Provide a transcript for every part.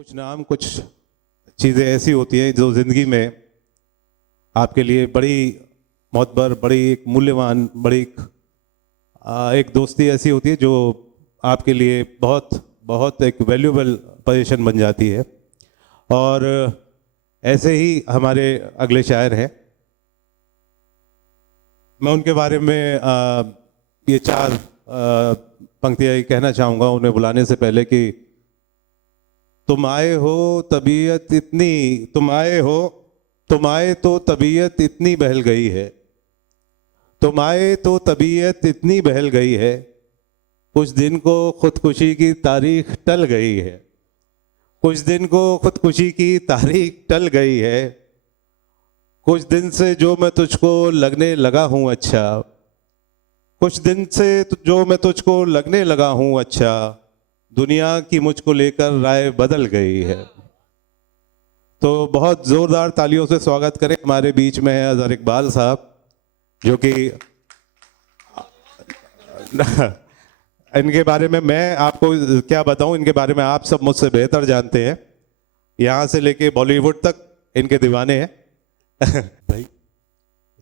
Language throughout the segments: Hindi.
कुछ नाम, कुछ चीज़ें ऐसी होती हैं जो ज़िंदगी में आपके लिए बड़ी मोतबर, बड़ी एक मूल्यवान, बड़ी एक दोस्ती ऐसी होती है जो आपके लिए बहुत बहुत एक वैल्यूबल पोजीशन बन जाती है। और ऐसे ही हमारे अगले शायर हैं। मैं उनके बारे में ये चार पंक्तियाँ कहना चाहूँगा उन्हें बुलाने से पहले कि तुम आए हो तबीयत इतनी, तुम आए तो तबीयत इतनी बहल गई है, तुम आए तो तबीयत इतनी बहल गई है, कुछ दिन को खुदकुशी की तारीख टल गई है, कुछ दिन को खुदकुशी की तारीख टल गई है, कुछ दिन से जो मैं तुझको लगने लगा हूँ अच्छा, कुछ दिन से जो मैं तुझको लगने लगा हूँ अच्छा, दुनिया की मुझको लेकर राय बदल गई है। तो बहुत जोरदार तालियों से स्वागत करें। हमारे बीच में है अजहर इकबाल साहब, जो कि इनके बारे में मैं आपको क्या बताऊं, इनके बारे में आप सब मुझसे बेहतर जानते हैं। यहाँ से लेके बॉलीवुड तक इनके दीवाने हैं। भाई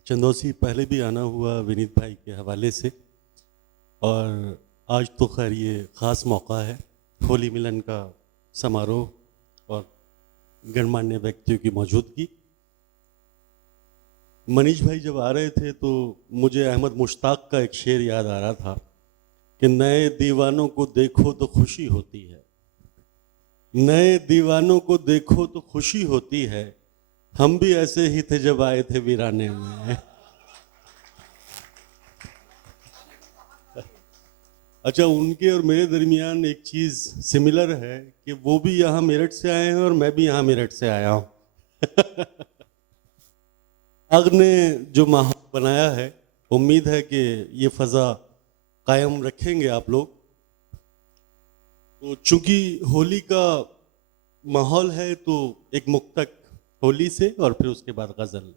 चंदौसी पहले भी आना हुआ विनीत भाई के हवाले से, और आज तो खैर ये ख़ास मौका है, होली मिलन का समारोह और गणमान्य व्यक्तियों की मौजूदगी। मनीष भाई जब आ रहे थे तो मुझे अहमद मुश्ताक का एक शेर याद आ रहा था कि नए दीवानों को देखो तो खुशी होती है, नए दीवानों को देखो तो खुशी होती है, हम भी ऐसे ही थे जब आए थे वीराने में। अच्छा, उनके और मेरे दरमियान एक चीज़ सिमिलर है कि वो भी यहाँ मेरठ से आए हैं और मैं भी यहाँ मेरठ से आया हूँ। आग ने जो माहौल बनाया है, उम्मीद है कि ये फ़ज़ा कायम रखेंगे आप लोग। तो चूंकि होली का माहौल है तो एक मुक्तक होली से और फिर उसके बाद गज़ल।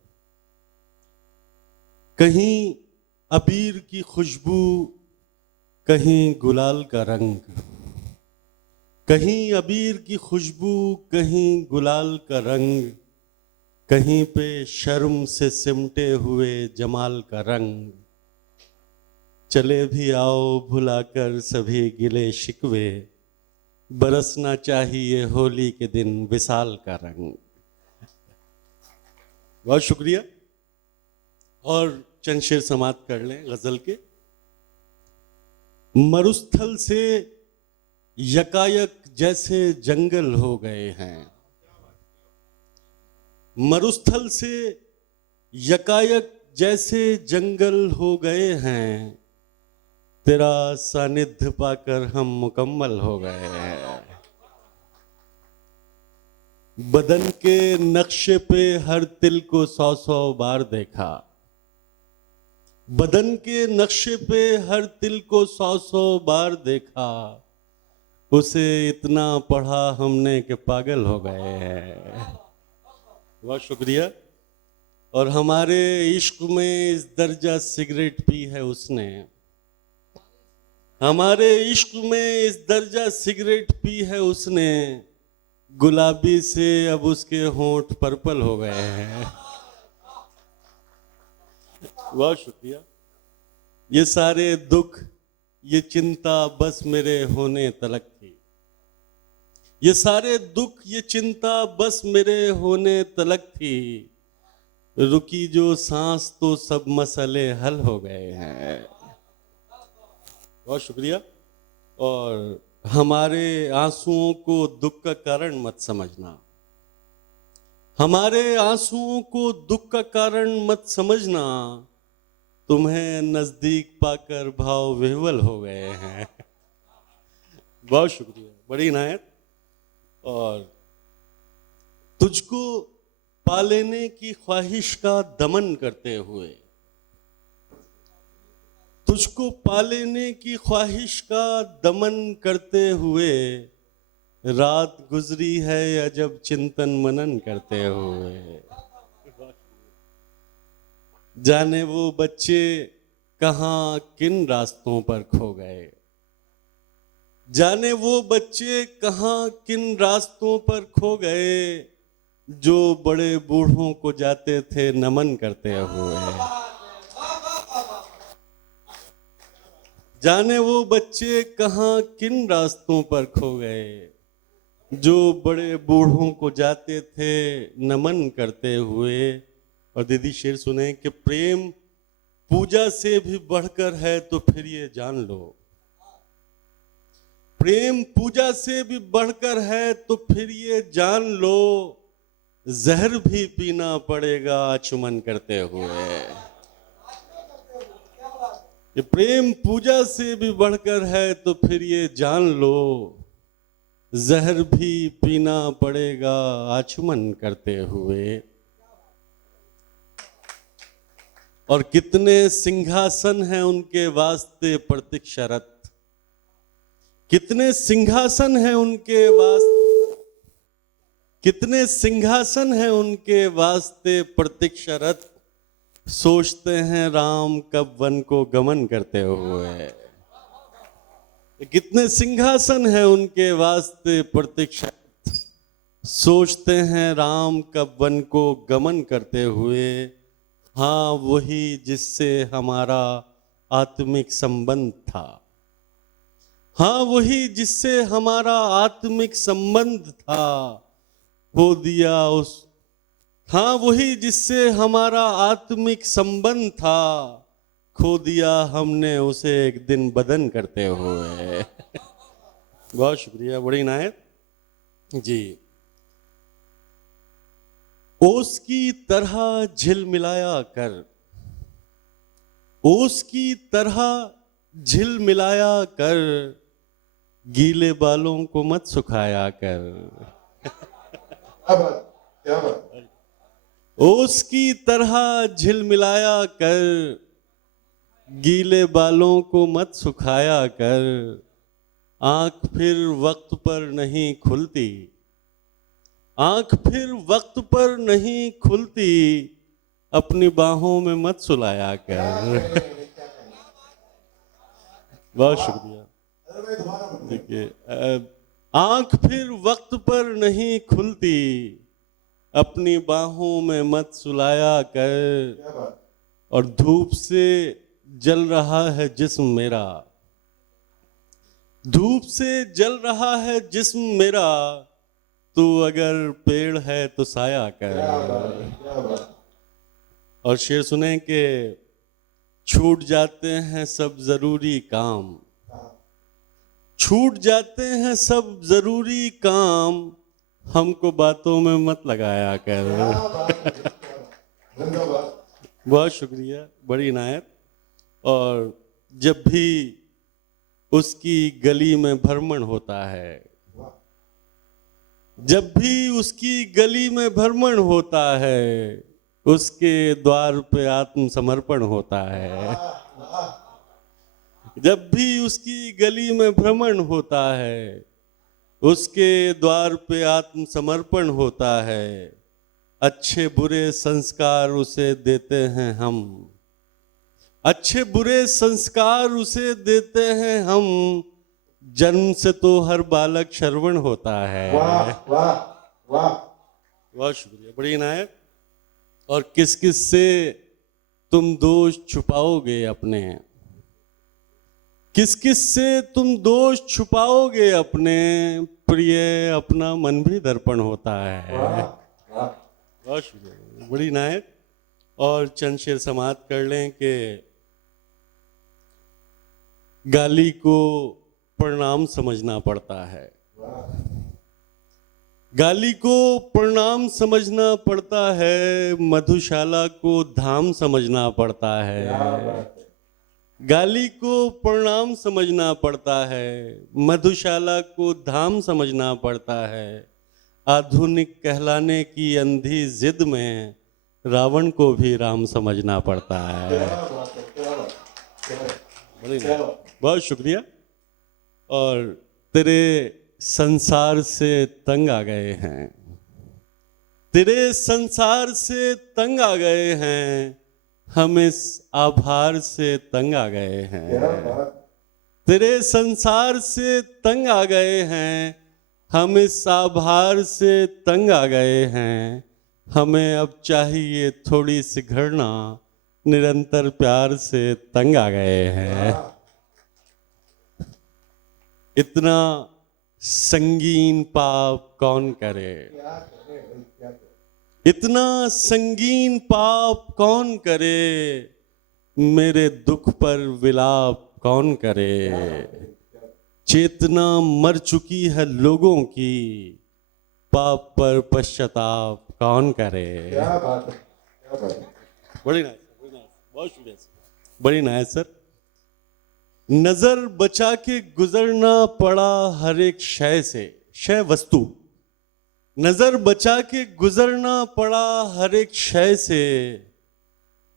कहीं अबीर की खुशबू, कहीं गुलाल का रंग, कहीं अबीर की खुशबू, कहीं गुलाल का रंग, कहीं पे शर्म से सिमटे हुए जमाल का रंग, चले भी आओ भुलाकर सभी गिले शिकवे, बरसना चाहिए होली के दिन विसाल का रंग। बहुत शुक्रिया। और चंद शेर समाप्त कर लें गजल के। मरुस्थल से यकायक जैसे जंगल हो गए हैं, मरुस्थल से यकायक जैसे जंगल हो गए हैं, तेरा सानिध्य पाकर हम मुकम्मल हो गए हैं। बदन के नक्शे पे हर तिल को 100-100 बार देखा, बदन के नक्शे पे हर तिल को 100-100 बार देखा, उसे इतना पढ़ा हमने कि पागल हो गए हैं। बहुत शुक्रिया। और हमारे इश्क में इस दर्जा सिगरेट पी है उसने, हमारे इश्क में इस दर्जा सिगरेट पी है उसने, गुलाबी से अब उसके होंठ पर्पल हो गए हैं। बहुत शुक्रिया। ये सारे दुख, ये चिंता बस मेरे होने तलक थी, ये सारे दुख, ये चिंता बस मेरे होने तलक थी, रुकी जो सांस तो सब मसले हल हो गए हैं। बहुत शुक्रिया। और हमारे आंसुओं को दुख का कारण मत समझना, हमारे आंसुओं को दुख का कारण मत समझना, तुम्हें नजदीक पाकर भाव विह्वल हो गए हैं। बहुत शुक्रिया, बड़ी इनायत। और तुझको पा लेने की ख्वाहिश का दमन करते हुए, तुझको पा लेने की ख्वाहिश का दमन करते हुए, रात गुजरी है अजब चिंतन मनन करते हुए। जाने वो बच्चे कहाँ किन रास्तों पर खो गए, जाने वो बच्चे कहाँ किन रास्तों पर खो गए, जो बड़े बूढ़ों को जाते थे नमन करते हुए। जाने वो बच्चे कहाँ किन रास्तों पर खो गए, जो बड़े बूढ़ों को जाते थे नमन करते हुए। और दीदी शेर सुने कि प्रेम पूजा से भी बढ़कर है तो फिर ये जान लो, प्रेम पूजा से भी बढ़कर है तो फिर ये जान लो, जहर भी पीना पड़ेगा आचमन करते हुए। ये प्रेम पूजा से भी बढ़कर है तो फिर ये जान लो, जहर भी पीना पड़ेगा आचमन करते हुए। और कितने सिंहासन हैं उनके वास्ते प्रतीक्षारत, कितने सिंहासन हैं उनके वास्ते, कितने सिंहासन हैं उनके वास्ते प्रतीक्षारत, सोचते हैं राम कब वन को गमन करते हुए। कितने सिंहासन हैं उनके वास्ते प्रतीक्षारत, सोचते हैं राम कब वन को गमन करते हुए। हाँ वही जिससे हमारा आत्मिक संबंध था, हाँ वही जिससे हमारा आत्मिक संबंध था, खो दिया उस, हाँ वही जिससे हमारा आत्मिक संबंध था, खो दिया हमने उसे एक दिन बदन करते हुए। बहुत शुक्रिया, बड़ी इनायत जी। ओस की तरह झिलमिलाया कर, ओस की तरह झिलमिलाया कर, गीले बालों को मत सुखाया कर। क्या बात। ओस की तरह झिलमिलाया कर, गीले बालों को मत सुखाया कर, आंख फिर वक्त पर नहीं खुलती, आंख फिर वक्त पर नहीं खुलती, अपनी बाहों में मत सुलाया कर। बहुत शुक्रिया। देखिए, आंख फिर वक्त पर नहीं खुलती, अपनी बाहों में मत सुलाया कर। और धूप से जल रहा है जिस्म मेरा, धूप से जल रहा है जिस्म मेरा, तू अगर पेड़ है तो साया कर। और शेर सुने कि छूट जाते हैं सब जरूरी काम, छूट जाते हैं सब जरूरी काम, हमको बातों में मत लगाया कर। बहुत शुक्रिया, बड़ी इनायत। और जब भी उसकी गली में भ्रमण होता है, जब भी उसकी गली में भ्रमण होता है, उसके द्वार पे आत्मसमर्पण होता है। जब भी उसकी गली में भ्रमण होता है, उसके द्वार पे आत्मसमर्पण होता है, अच्छे बुरे संस्कार उसे देते हैं हम, अच्छे बुरे संस्कार उसे देते हैं हम, जन्म से तो हर बालक श्रवण होता है। वाह वाह वाह। बहुत शुक्रिया, बड़ी इनायत। और किस किस से तुम दोष छुपाओगे अपने, किस किस से तुम दोष छुपाओगे अपने, प्रिय अपना मन भी दर्पण होता है। बहुत शुक्रिया, बड़ी इनायत। और चंद शेर समाप्त कर लें कि गाली को प्रणाम समझना पड़ता है, गाली को प्रणाम समझना पड़ता है, मधुशाला को धाम समझना पड़ता है। गाली को प्रणाम समझना पड़ता है, मधुशाला को धाम समझना पड़ता है, आधुनिक कहलाने की अंधी जिद में रावण को भी राम समझना पड़ता है। बहुत शुक्रिया। और तेरे संसार से तंग आ गए हैं, तेरे संसार से तंग आ गए हैं, हम इस आभार से तंग आ गए हैं। तेरे संसार से तंग आ गए हैं, हम इस आभार से तंग आ गए हैं, हमें अब चाहिए थोड़ी सी घृणा, निरंतर प्यार से तंग आ गए हैं। इतना संगीन पाप कौन करे, इतना संगीन पाप कौन करे, मेरे दुख पर विलाप कौन करे। चेतना मर चुकी है लोगों की, पाप पर पश्चाताप कौन करे। क्या बात है, क्या बात है। बड़ी नाइस, बहुत शुक्रिया सर, बड़ी नाइस सर। नजर बचा के गुजरना पड़ा हर एक शय से, शय वस्तु, नजर बचा के गुजरना पड़ा हर एक शय से,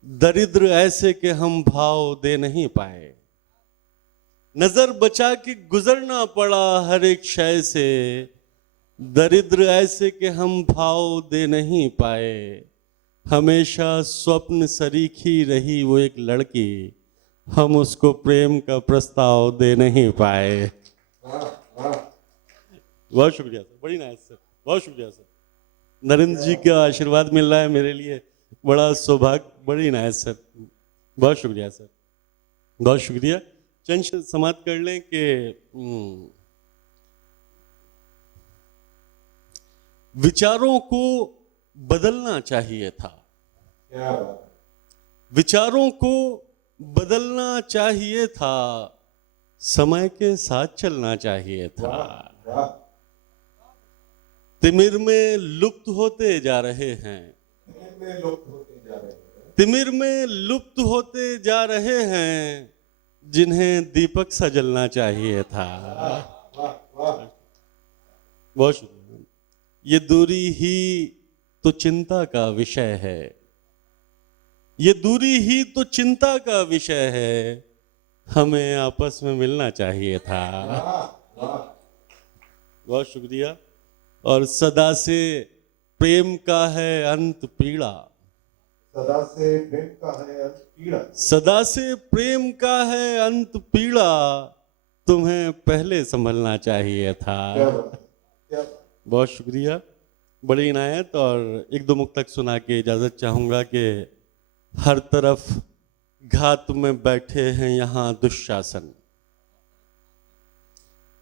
दरिद्र ऐसे कि हम भाव दे नहीं पाए। नजर बचा के गुजरना पड़ा हर एक शय से, दरिद्र ऐसे कि हम भाव दे नहीं पाए। हमेशा स्वप्न सरीखी रही वो एक लड़की, हम उसको प्रेम का प्रस्ताव दे नहीं पाए। वाह वाह। बहुत शुक्रिया सर, बड़ी नाइस सर, बहुत शुक्रिया सर। नरेंद्र जी का आशीर्वाद मिल रहा है मेरे लिए, बड़ा सौभाग्य। बड़ी नाइस सर, बहुत शुक्रिया सर, बहुत शुक्रिया। चंद समाप्त कर लें कि विचारों को बदलना चाहिए था, क्या बात है। विचारों को बदलना चाहिए था, समय के साथ चलना चाहिए था। वाह। तिमिर में लुप्त होते जा रहे हैं, में लुप्त होते जा रहे हैं, तिमिर में लुप्त होते जा रहे हैं, जिन्हें दीपक सा जलना चाहिए था। वाह वाह। बहुत शुक्रिया। ये दूरी ही तो चिंता का विषय है, ये दूरी ही तो चिंता का विषय है, हमें आपस में मिलना चाहिए था। वाह वाह। बहुत शुक्रिया। और सदा से प्रेम का है अंत पीड़ा, सदा से प्रेम का है अंत पीड़ा, सदा से प्रेम का है अंत पीड़ा, तुम्हें पहले संभलना चाहिए था। क्या बात है, क्या बात है। बहुत शुक्रिया, बड़ी इनायत। और एक दो मुक्तक सुना के इजाज़त चाहूँगा कि हर तरफ घात में बैठे हैं यहाँ दुशासन,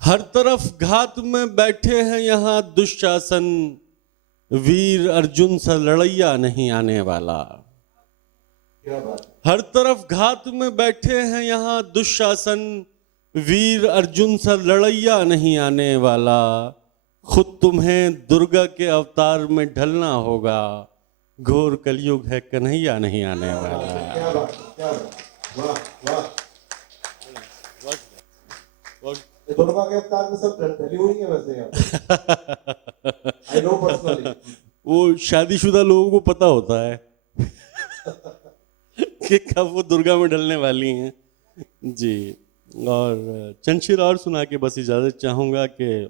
हर तरफ घात में बैठे हैं यहाँ दुशासन, वीर अर्जुन सा लड़ैया नहीं आने वाला। क्या बात है। हर तरफ घात में बैठे हैं यहाँ दुशासन, वीर अर्जुन सा लड़ैया नहीं आने वाला। खुद तुम्हें दुर्गा के अवतार में ढलना होगा, घोर कलयुग है कन्हैया नहीं आने वाला। क्या बात है, क्या बात है। वाह वाह। ये दुर्गा के अवतार में सब ढली हुई है वैसे यहाँ। I know personally. वो शादीशुदा लोगों को पता होता है कि कब वो दुर्गा में ढलने वाली हैं जी। और चंद शेर और सुना के बस इजाजत चाहूंगा कि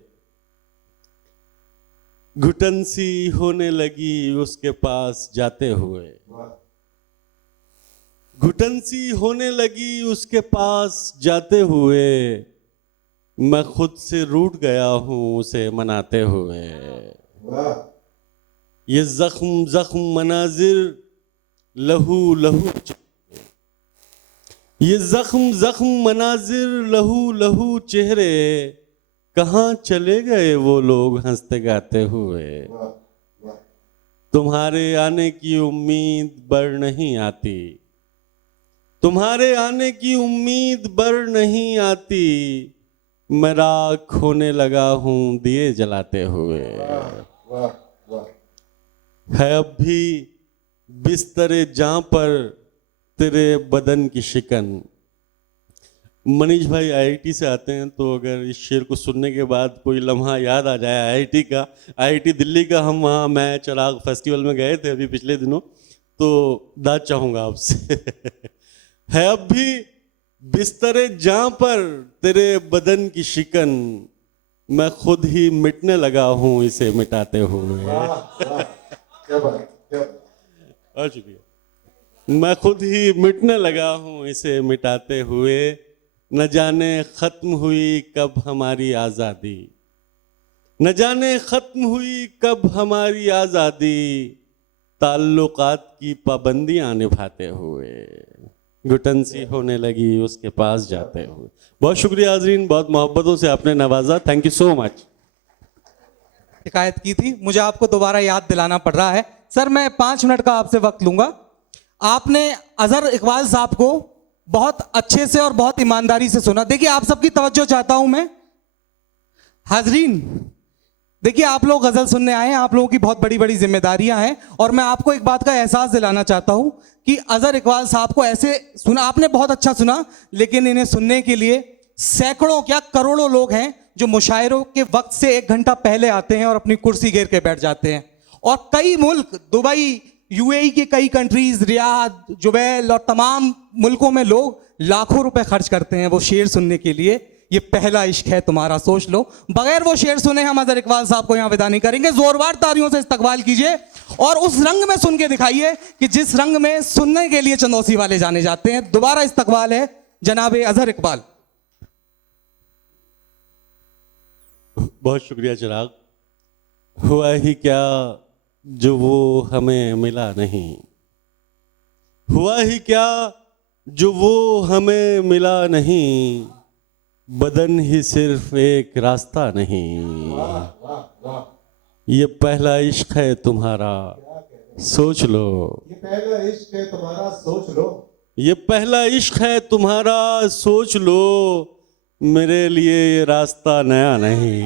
घुटन सी होने लगी उसके पास जाते हुए, वाह। घुटन सी होने लगी उसके पास जाते हुए, मैं खुद से रूठ गया हूं उसे मनाते हुए। वाह। ये जख्म जख्म मनाजिर लहू लहू, ये जख्म जख्म मनाजिर लहू लहू चेहरे, कहाँ चले गए वो लोग हंसते गाते हुए। वाह वाह। तुम्हारे आने की उम्मीद बढ़ नहीं आती, तुम्हारे आने की उम्मीद बढ़ नहीं आती, मैं राख होने लगा हूं दिए जलाते हुए। वाह वाह। है अब भी बिस्तरे जहां पर तेरे बदन की शिकन। मनीष भाई आईआईटी से आते हैं, तो अगर इस शेर को सुनने के बाद कोई लम्हा याद आ जाए आईआईटी का, आईआईटी दिल्ली का, हम वहाँ मैं चिराग फेस्टिवल में गए थे अभी पिछले दिनों, तो दाद चाहूँगा आपसे है अब भी बिस्तरे जहां पर तेरे बदन की शिकन, मैं खुद ही मिटने लगा हूं इसे मिटाते हुए। वाह वाह। क्या बात है, क्या बात है। और शुक्रिया। मैं खुद ही मिटने लगा हूं इसे मिटाते हुए, न जाने खत्म हुई कब हमारी आजादी, न जाने खत्म हुई कब हमारी आजादी, ताल्लुकात की पाबंदियां निभाते हुए घुटन सी होने लगी उसके पास जाते हुए। बहुत शुक्रिया हाजरीन, बहुत मोहब्बतों से आपने नवाजा, थैंक यू सो मच। शिकायत की थी, मुझे आपको दोबारा याद दिलाना पड़ रहा है। सर मैं 5 मिनट का आपसे वक्त लूंगा। आपने अजहर इकबाल साहब को बहुत अच्छे से और बहुत ईमानदारी से सुना। देखिए आप सबकी तवज्जो चाहता हूं मैं। हाजरीन देखिए, आप लोग गजल सुनने आए हैं, आप लोगों की बहुत बड़ी बड़ी जिम्मेदारियां हैं, और मैं आपको एक बात का एहसास दिलाना चाहता हूं कि अजहर इकबाल साहब को ऐसे सुना, आपने बहुत अच्छा सुना, लेकिन इन्हें सुनने के लिए सैकड़ों क्या करोड़ों लोग हैं जो मुशायरों के वक्त से 1 घंटा पहले आते हैं और अपनी कुर्सी घेर के बैठ जाते हैं। और कई मुल्क, दुबई, यूएई के कई कंट्रीज, रियाद, जुबैल और तमाम मुल्कों में लोग लाखों रुपए खर्च करते हैं वो शेर सुनने के लिए। ये पहला इश्क है तुम्हारा, सोच लो। बगैर वो शेर सुने हम अजहर इकबाल साहब को यहां विदा नहीं करेंगे। जोरदार तालियों से इस्तकबाल कीजिए और उस रंग में सुन के दिखाइए कि जिस रंग में सुनने के लिए चंदौसी वाले जाने जाते हैं। दोबारा इस्तकबाल है जनाबे अजहर इकबाल। बहुत शुक्रिया चिराग। हुआ ही क्या जो वो हमें मिला नहीं, हुआ ही क्या जो वो हमें मिला नहीं, बदन ही सिर्फ एक रास्ता नहीं। ये पहला इश्क है तुम्हारा, सोच लो। ये पहला इश्क है तुम्हारा, सोच लो। ये पहला इश्क है तुम्हारा, सोच लो। मेरे लिए ये रास्ता नया नहीं।